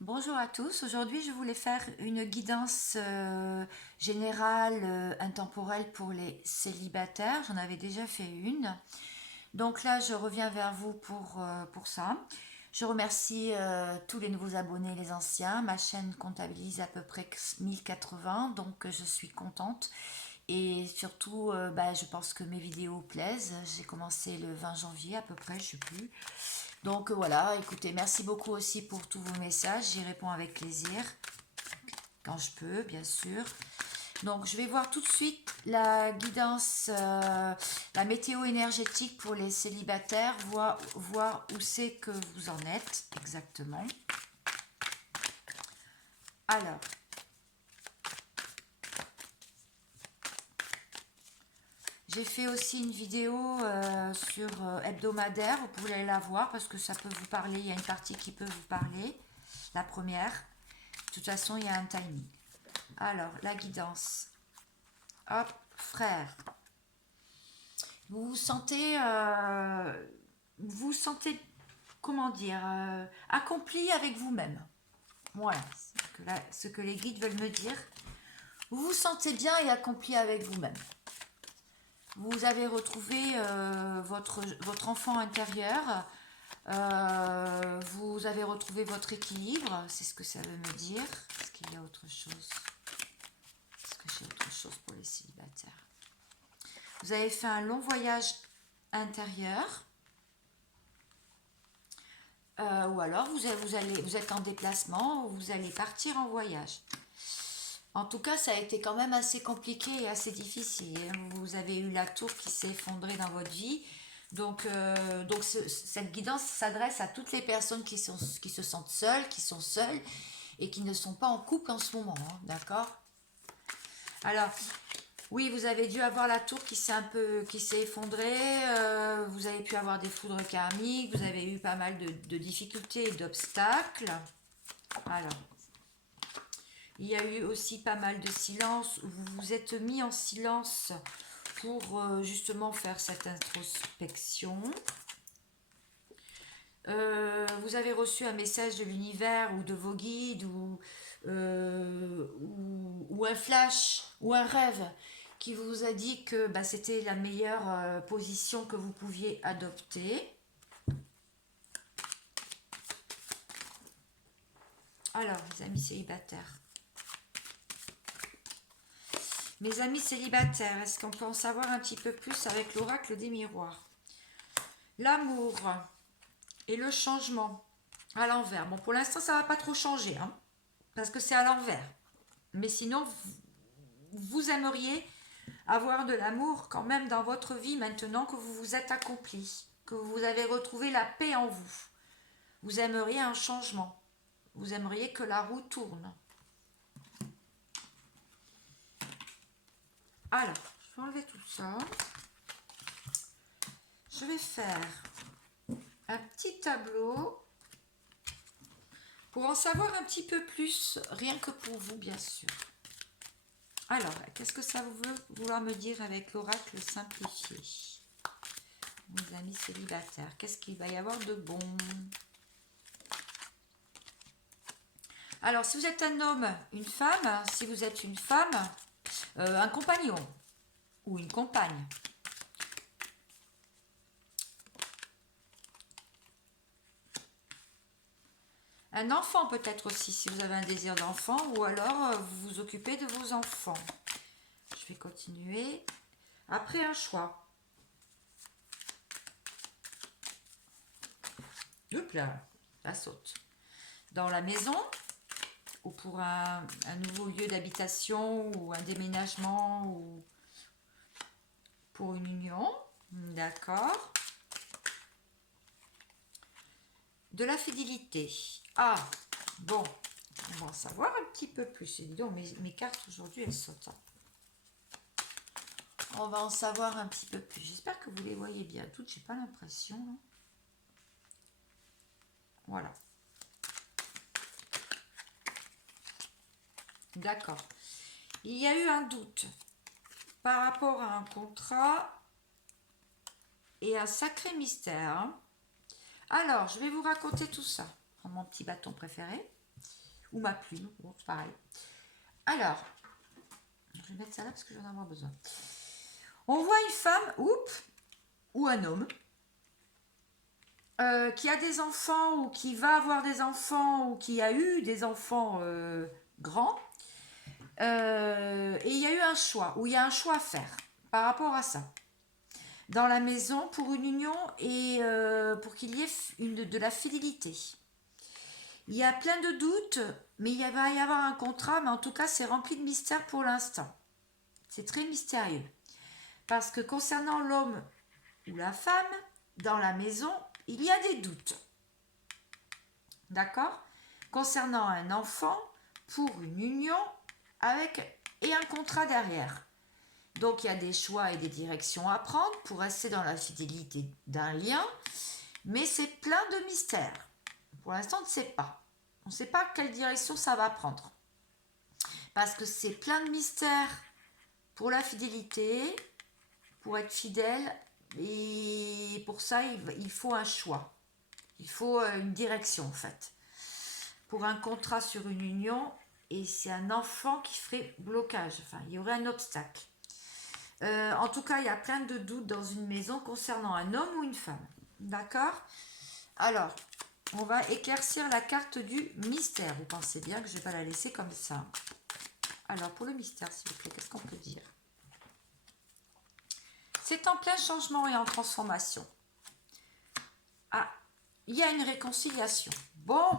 Bonjour à tous, aujourd'hui je voulais faire une guidance générale intemporelle pour les célibataires, j'en avais déjà fait une. Donc là je reviens vers vous pour ça. Je remercie tous les nouveaux abonnés, les anciens. Ma chaîne comptabilise à peu près 1080, donc je suis contente. Et surtout, je pense que mes vidéos plaisent. J'ai commencé le 20 janvier à peu près, je sais plus. Donc voilà, écoutez, merci beaucoup aussi pour tous vos messages. J'y réponds avec plaisir, quand je peux, bien sûr. Donc je vais voir tout de suite la guidance, la météo énergétique pour les célibataires, voir où c'est que vous en êtes exactement. Alors, j'ai fait aussi une vidéo sur hebdomadaire, vous pouvez la voir parce que ça peut vous parler, il y a une partie qui peut vous parler, la première. De toute façon, il y a un timing. Alors, la guidance. Hop, frère. Vous vous sentez, comment dire, accompli avec vous-même. Voilà, ce que les guides veulent me dire. Vous vous sentez bien et accompli avec vous-même. Vous avez retrouvé votre enfant intérieur. Vous avez retrouvé votre équilibre. C'est ce que ça veut me dire. Est-ce qu'il y a autre chose? Est-ce que j'ai autre chose pour les célibataires? Vous avez fait un long voyage intérieur. Ou alors vous êtes en déplacement ou vous allez partir en voyage. En tout cas, ça a été quand même assez compliqué et assez difficile. Vous avez eu la tour qui s'est effondrée dans votre vie. Donc cette guidance s'adresse à toutes les personnes qui se sentent seules, qui sont seules et qui ne sont pas en couple en ce moment. Hein, d'accord? Alors, oui, vous avez dû avoir la tour qui s'est effondrée. Vous avez pu avoir des foudres karmiques. Vous avez eu pas mal de difficultés et d'obstacles. Alors, il y a eu aussi pas mal de silence. Vous vous êtes mis en silence pour justement faire cette introspection. Vous avez reçu un message de l'univers ou de vos guides ou un flash ou un rêve qui vous a dit que c'était la meilleure position que vous pouviez adopter. Alors, les amis célibataires. Mes amis célibataires, est-ce qu'on peut en savoir un petit peu plus avec l'oracle des miroirs? L'amour et le changement à l'envers. Bon, pour l'instant, ça va pas trop changer, hein, parce que c'est à l'envers. Mais sinon, vous aimeriez avoir de l'amour quand même dans votre vie maintenant que vous vous êtes accompli, que vous avez retrouvé la paix en vous. Vous aimeriez un changement. Vous aimeriez que la roue tourne. Alors, je vais enlever tout ça. Je vais faire un petit tableau pour en savoir un petit peu plus, rien que pour vous, bien sûr. Alors, qu'est-ce que ça veut vouloir me dire avec l'oracle simplifié? Mes amis célibataires, qu'est-ce qu'il va y avoir de bon? Alors, si vous êtes un homme, une femme, si vous êtes une femme, un compagnon ou une compagne. Un enfant peut-être aussi, si vous avez un désir d'enfant, ou alors vous vous occupez de vos enfants. Je vais continuer. Après, un choix. Hop là, ça saute. Dans la maison, ou pour un nouveau lieu d'habitation, ou un déménagement, ou pour une union. D'accord. De la fidélité. Ah, bon, on va en savoir un petit peu plus. Et dis donc, mes cartes aujourd'hui, elles sautent. On va en savoir un petit peu plus. J'espère que vous les voyez bien toutes. J'ai pas l'impression. Voilà. D'accord. Il y a eu un doute par rapport à un contrat et un sacré mystère. Alors, je vais vous raconter tout ça. Prends mon petit bâton préféré. ou ma plume, bon, c'est pareil. Alors, je vais mettre ça là parce que j'en ai avoir besoin. On voit une femme, ou un homme, qui a des enfants ou qui va avoir des enfants ou qui a eu des enfants grands. Et il y a eu un choix, ou il y a un choix à faire par rapport à ça. Dans la maison pour une union et pour qu'il y ait de la fidélité. Il y a plein de doutes, mais il va y avoir un contrat, mais en tout cas c'est rempli de mystère pour l'instant. C'est très mystérieux. Parce que concernant l'homme ou la femme, dans la maison, il y a des doutes. D'accord? Concernant un enfant, pour une union, et un contrat derrière. Donc il y a des choix et des directions à prendre pour rester dans la fidélité d'un lien, mais c'est plein de mystères. Pour l'instant, on ne sait pas. On ne sait pas quelle direction ça va prendre. Parce que c'est plein de mystères pour la fidélité, pour être fidèle, et pour ça, il faut un choix. Il faut une direction, en fait. Pour un contrat sur une union, et c'est un enfant qui ferait blocage. Enfin, il y aurait un obstacle. En tout cas, il y a plein de doutes dans une maison concernant un homme ou une femme. D'accord? Alors, on va éclaircir la carte du mystère. Vous pensez bien que je ne vais pas la laisser comme ça. Alors, pour le mystère, s'il vous plaît, qu'est-ce qu'on peut dire? C'est en plein changement et en transformation. Ah, il y a une réconciliation. Bon,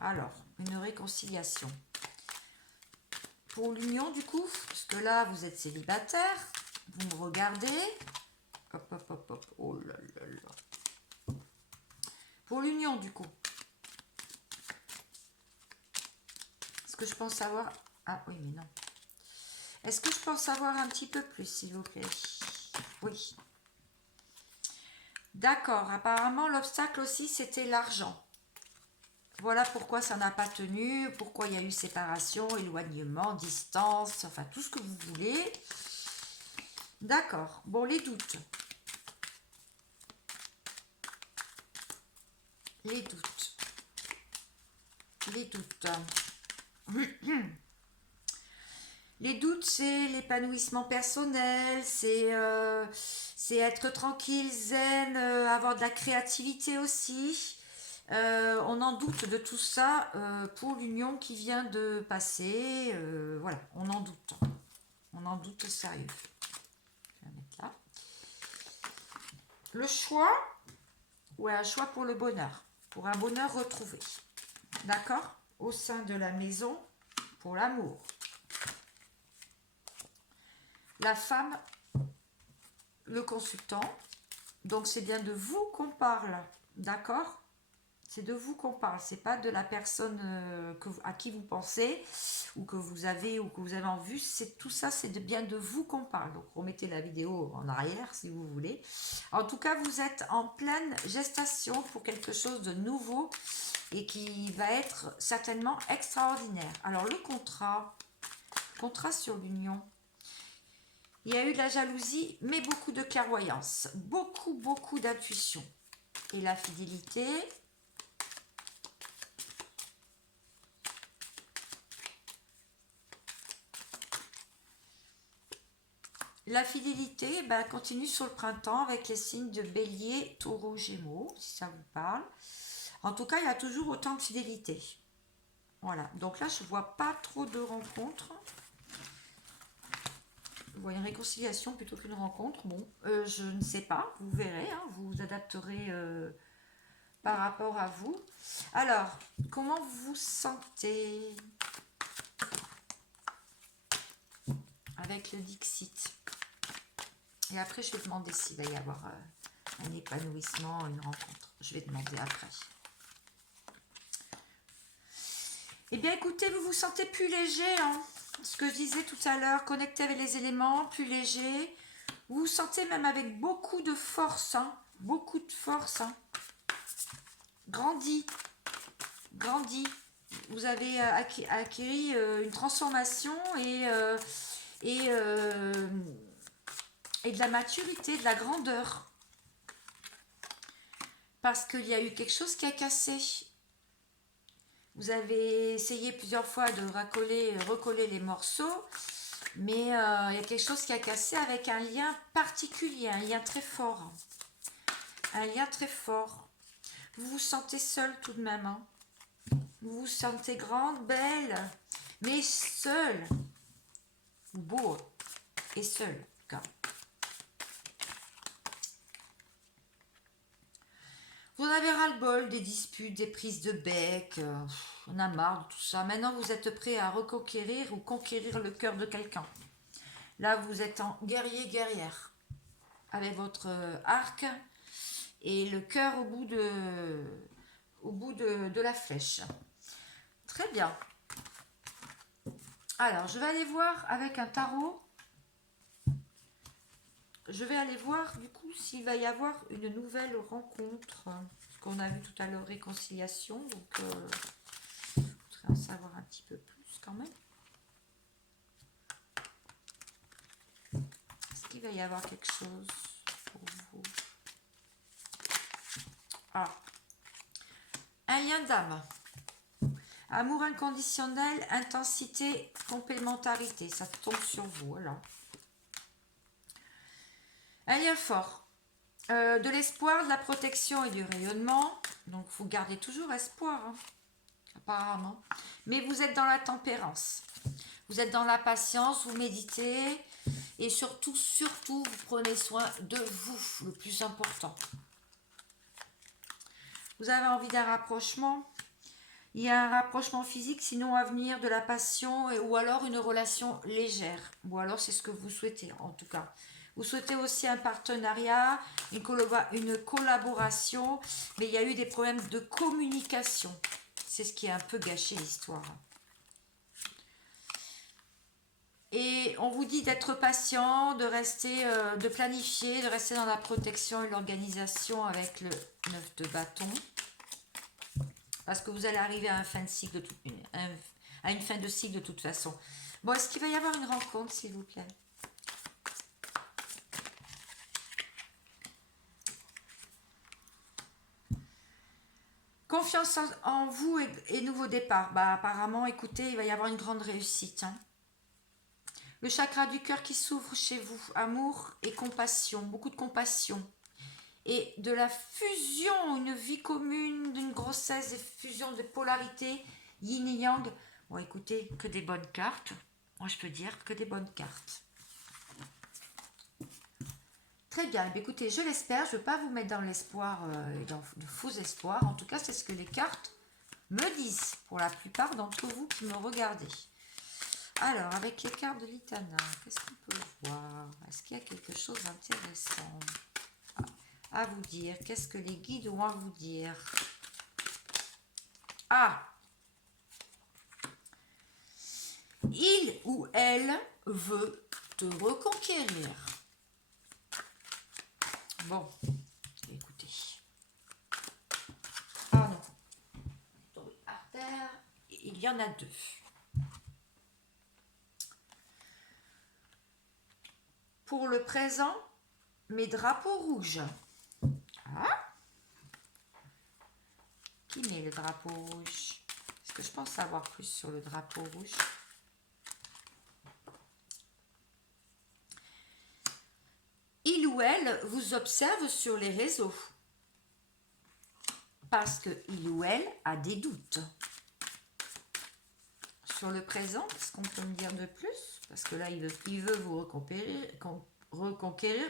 alors, une réconciliation. Pour l'union, du coup, parce que là, vous êtes célibataire, vous me regardez. Hop, hop, hop, hop. Oh là là là. Pour l'union, du coup. Est-ce que je pense savoir... Ah oui, mais non. Est-ce que je peux en savoir un petit peu plus, s'il vous plaît? Oui. D'accord. Apparemment, l'obstacle aussi, c'était l'argent. Voilà pourquoi ça n'a pas tenu, pourquoi il y a eu séparation, éloignement, distance, enfin tout ce que vous voulez. D'accord. Bon, les doutes. Les doutes. Les doutes. Les doutes, c'est l'épanouissement personnel, c'est être tranquille, zen, avoir de la créativité aussi. On en doute de tout ça pour l'union qui vient de passer. Voilà, on en doute. On en doute sérieux. Je vais mettre là. Le choix, ou un choix pour le bonheur, pour un bonheur retrouvé. D'accord? Au sein de la maison, pour l'amour. La femme, le consultant. Donc c'est bien de vous qu'on parle, d'accord? C'est de vous qu'on parle, c'est pas de la personne à qui vous pensez ou que vous avez en vue. C'est tout ça, c'est bien de vous qu'on parle. Donc remettez la vidéo en arrière si vous voulez. En tout cas, vous êtes en pleine gestation pour quelque chose de nouveau et qui va être certainement extraordinaire. Alors le contrat sur l'union. Il y a eu de la jalousie, mais beaucoup de clairvoyance, beaucoup d'intuition. Et la fidélité, continue sur le printemps avec les signes de Bélier, Taureau, Gémeaux, si ça vous parle. En tout cas, il y a toujours autant de fidélité. Voilà, donc là, je ne vois pas trop de rencontres. Je vois une réconciliation plutôt qu'une rencontre. Bon, je ne sais pas, vous verrez, hein, vous vous adapterez par rapport à vous. Alors, comment vous vous sentez avec le Dixit? Et après, je vais demander s'il va y avoir un épanouissement, une rencontre. Je vais demander après. Eh bien, écoutez, vous vous sentez plus léger, hein? Ce que je disais tout à l'heure, connecté avec les éléments, plus léger. Vous vous sentez même avec beaucoup de force, hein? Beaucoup de force, hein? Grandi. Vous avez acquis une transformation et de la maturité, de la grandeur. Parce qu'il y a eu quelque chose qui a cassé. Vous avez essayé plusieurs fois de recoller les morceaux, mais il y a quelque chose qui a cassé avec un lien particulier, un lien très fort. Un lien très fort. Vous vous sentez seule tout de même. Hein. Vous vous sentez grande, belle, mais seule. Beau et seule, en tout cas. Vous en avez ras-le-bol des disputes, des prises de bec, on a marre de tout ça. Maintenant, vous êtes prêt à reconquérir ou conquérir le cœur de quelqu'un. Là, vous êtes en guerrier-guerrière, avec votre arc et le cœur au bout de la flèche. Très bien. Alors, je vais aller voir avec un tarot. Je vais aller voir du coup s'il va y avoir une nouvelle rencontre. Ce qu'on a vu tout à l'heure, réconciliation. Donc, je voudrais en savoir un petit peu plus quand même. Est-ce qu'il va y avoir quelque chose pour vous? Ah, un lien d'âme. Amour inconditionnel, intensité, complémentarité. Ça tombe sur vous, voilà. Un lien fort. De l'espoir, de la protection et du rayonnement. Donc, vous gardez toujours espoir, hein, apparemment. Mais vous êtes dans la tempérance. Vous êtes dans la patience, vous méditez. Et surtout, vous prenez soin de vous, le plus important. Vous avez envie d'un rapprochement. Il y a un rapprochement physique, sinon à venir de la passion ou alors une relation légère. Ou alors c'est ce que vous souhaitez en tout cas. Vous souhaitez aussi un partenariat, une collaboration, mais il y a eu des problèmes de communication. C'est ce qui a un peu gâché l'histoire. Et on vous dit d'être patient, de rester, de planifier, de rester dans la protection et l'organisation avec le 9 de bâton. Parce que vous allez arriver à, à une fin de cycle de toute façon. Bon, est-ce qu'il va y avoir une rencontre, s'il vous plaît? Confiance en vous et nouveau départ. Bah, apparemment, écoutez, il va y avoir une grande réussite. Hein. Le chakra du cœur qui s'ouvre chez vous. Amour et compassion. Beaucoup de compassion. Et de la fusion, une vie commune, d'une grossesse, des fusions de polarités, yin et yang. Bon, écoutez, que des bonnes cartes. Moi, je peux dire que des bonnes cartes. Très bien, écoutez, je l'espère. Je ne veux pas vous mettre dans l'espoir, dans de faux espoirs. En tout cas, c'est ce que les cartes me disent, pour la plupart d'entre vous qui me regardez. Alors, avec les cartes de l'Itana, qu'est-ce qu'on peut voir? Est-ce qu'il y a quelque chose d'intéressant à vous dire? Qu'est-ce que les guides ont à vous dire? Ah! Il ou elle veut te reconquérir. Bon, écoutez. Ah non. Tombé par terre. Il y en a deux. Pour le présent, mes drapeaux rouges. Ah. Qui met le drapeau rouge? Est-ce que je pense savoir plus sur le drapeau rouge? Il ou elle vous observe sur les réseaux. Parce que il ou elle a des doutes. Sur le présent, qu'est-ce qu'on peut me dire de plus? Parce que là, il veut vous reconquérir,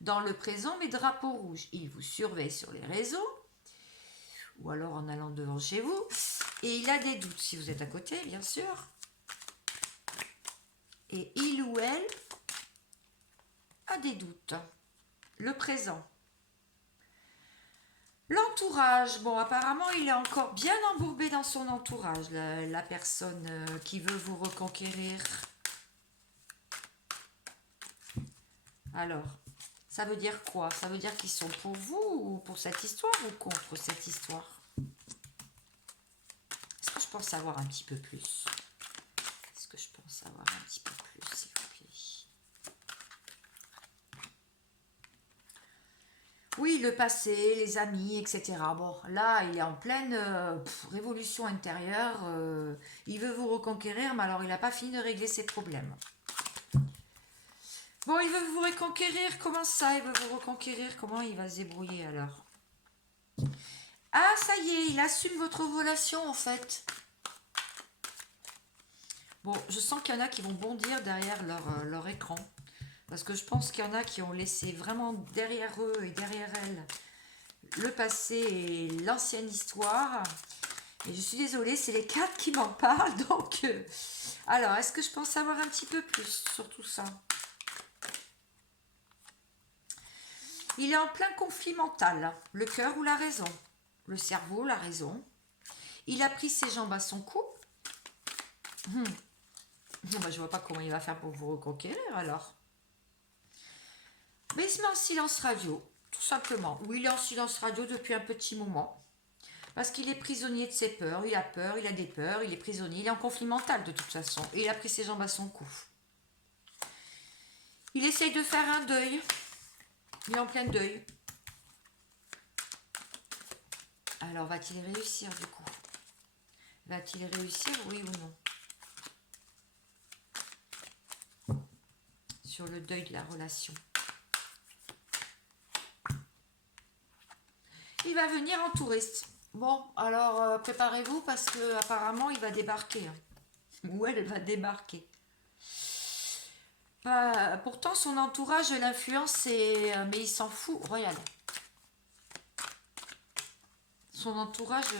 dans le présent, mais drapeau rouge. Il vous surveille sur les réseaux, ou alors en allant devant chez vous, et il a des doutes, si vous êtes à côté, bien sûr. Et il ou elle a des doutes. Le présent. L'entourage, bon, apparemment, il est encore bien embourbé dans son entourage, la personne qui veut vous reconquérir. Alors, ça veut dire quoi? Ça veut dire qu'ils sont pour vous ou pour cette histoire ou contre cette histoire? Est-ce que je pense savoir un petit peu plus? Est-ce que je pense savoir un petit peu plus, s'il vous plaît? Oui, le passé, les amis, etc. Bon, là, il est en pleine révolution intérieure. Il veut vous reconquérir, mais alors il n'a pas fini de régler ses problèmes. Bon, il veut vous reconquérir. Comment ça, il veut vous reconquérir? Comment il va se débrouiller alors? Ah, ça y est, il assume votre relation en fait. Bon, je sens qu'il y en a qui vont bondir derrière leur écran. Parce que je pense qu'il y en a qui ont laissé vraiment derrière eux et derrière elles le passé et l'ancienne histoire. Et je suis désolée, c'est les cartes qui m'en parlent. Donc, alors, est-ce que je peux en savoir un petit peu plus sur tout ça? Il est en plein conflit mental. Le cœur ou la raison? Le cerveau, la raison. Il a pris ses jambes à son cou. Bah, je vois pas comment il va faire pour vous reconquérir alors. Mais il se met en silence radio, tout simplement. Ou il est en silence radio depuis un petit moment. Parce qu'il est prisonnier de ses peurs. Il a peur, il a des peurs, il est prisonnier. Il est en conflit mental de toute façon. Et il a pris ses jambes à son cou. Il essaye de faire un deuil. Il est en plein deuil. Alors va-t-il réussir du coup? Va-t-il réussir, oui ou non? Sur le deuil de la relation. Il va venir en touriste. Bon, alors préparez-vous parce que apparemment il va débarquer. Ou elle va débarquer. Pourtant son entourage l'influence, mais il s'en fout royal. Son entourage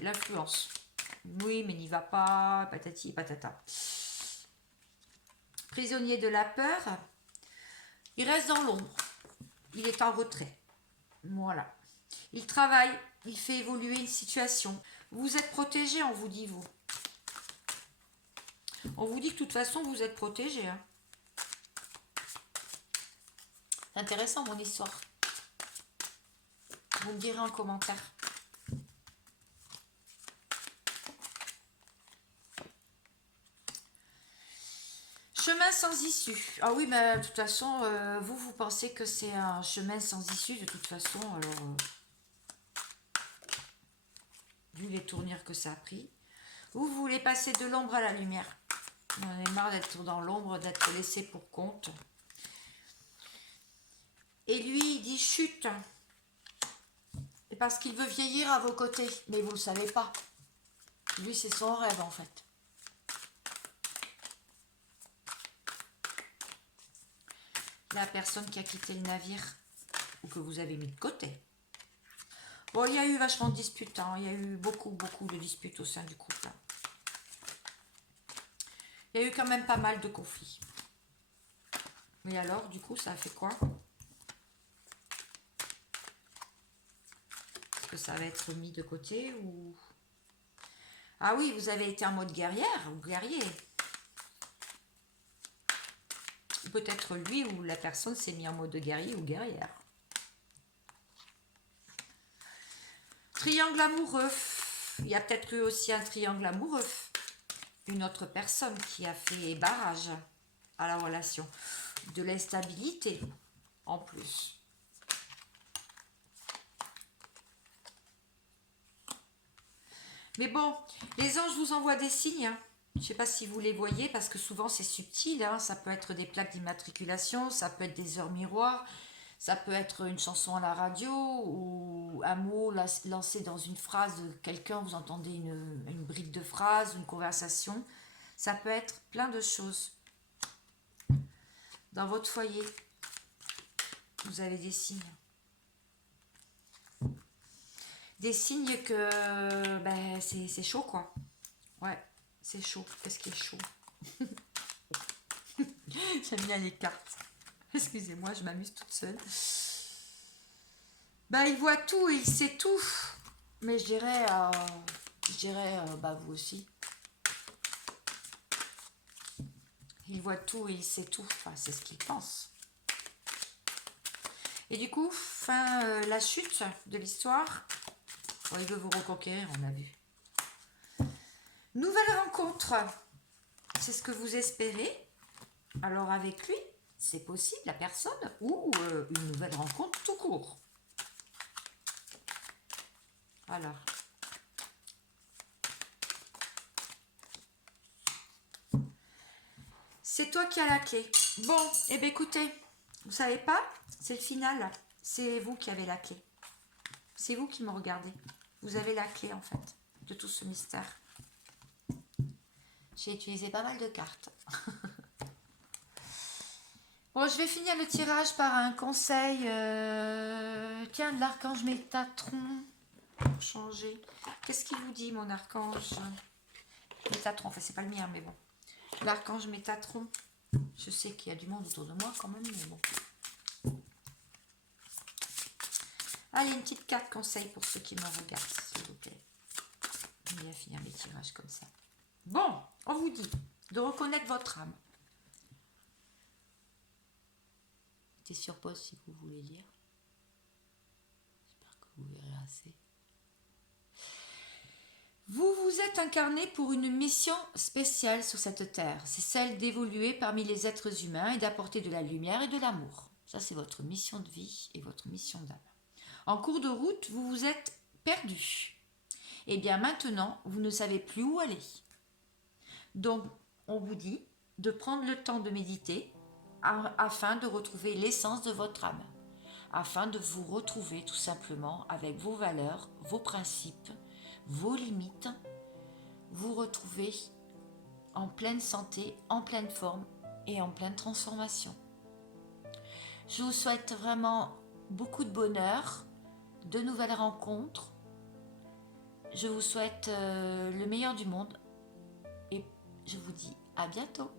l'influence. Oui, mais n'y va pas, patati patata. Prisonnier de la peur, il reste dans l'ombre. Il est en retrait. Voilà. Il travaille, il fait évoluer une situation. Vous êtes protégé, on vous dit, vous. On vous dit que de toute façon, vous êtes protégé. Hein. C'est intéressant, mon histoire. Vous me direz en commentaire. Chemin sans issue. Ah oui, mais de toute façon, vous pensez que c'est un chemin sans issue, de toute façon, alors... vu les tournures que ça a pris. Vous voulez passer de l'ombre à la lumière. On est marre d'être dans l'ombre, d'être laissé pour compte. Et lui, il dit chute. Et parce qu'il veut vieillir à vos côtés. Mais vous ne le savez pas. Lui, c'est son rêve, en fait. La personne qui a quitté le navire, ou que vous avez mis de côté. Bon, il y a eu vachement de disputes. Hein. Il y a eu beaucoup de disputes au sein du couple. Hein. Il y a eu quand même pas mal de conflits. Mais alors, du coup, ça a fait quoi? Est-ce que ça va être mis de côté ou... Ah oui, vous avez été en mode guerrière ou guerrier. Peut-être lui ou la personne s'est mis en mode guerrier ou guerrière. Triangle amoureux. Il y a peut-être eu aussi un triangle amoureux. Une autre personne qui a fait barrage à la relation. De l'instabilité en plus. Mais bon, les anges vous envoient des signes. Hein. Je ne sais pas si vous les voyez parce que souvent c'est subtil. Hein. Ça peut être des plaques d'immatriculation, ça peut être des heures miroirs, ça peut être une chanson à la radio ou un mot lancé dans une phrase de quelqu'un, vous entendez une brique de phrase, une conversation. Ça peut être plein de choses. Dans votre foyer, vous avez des signes. Des signes que ben, c'est chaud quoi. Ouais, c'est chaud. Qu'est-ce qui est chaud? J'aime bien les cartes. Excusez-moi, je m'amuse toute seule. Bah, il voit tout, il sait tout. Mais je dirais bah, vous aussi. Il voit tout et il sait tout. Enfin, c'est ce qu'il pense. Et du coup, la chute de l'histoire. Bon, il veut vous reconquérir, on a vu. Nouvelle rencontre. C'est ce que vous espérez. Alors avec lui, c'est possible, la personne, ou une nouvelle rencontre tout court. Alors. C'est toi qui as la clé. Bon, eh bien écoutez, vous savez pas, c'est le final. C'est vous qui avez la clé. C'est vous qui me regardez. Vous avez la clé en fait de tout ce mystère. J'ai utilisé pas mal de cartes. Bon, je vais finir le tirage par un conseil. Tiens, de l'archange Métatron. Pour changer. Qu'est-ce qu'il vous dit, mon archange Métatron, enfin, c'est pas le mien, mais bon. L'archange Métatron. Je sais qu'il y a du monde autour de moi quand même, mais bon. Allez, une petite carte conseil pour ceux qui me regardent, s'il vous plaît. On va finir les tirages comme ça. Bon, on vous dit de reconnaître votre âme. Mettez sur pause si vous voulez lire. J'espère que vous verrez assez. Vous vous êtes incarné pour une mission spéciale sur cette terre. C'est celle d'évoluer parmi les êtres humains et d'apporter de la lumière et de l'amour. Ça, c'est votre mission de vie et votre mission d'âme. En cours de route, vous vous êtes perdu. Et bien maintenant, vous ne savez plus où aller. Donc, on vous dit de prendre le temps de méditer afin de retrouver l'essence de votre âme, afin de vous retrouver tout simplement avec vos valeurs, vos principes, vos limites, vous retrouver en pleine santé, en pleine forme et en pleine transformation. Je vous souhaite vraiment beaucoup de bonheur, de nouvelles rencontres. Je vous souhaite le meilleur du monde et je vous dis à bientôt.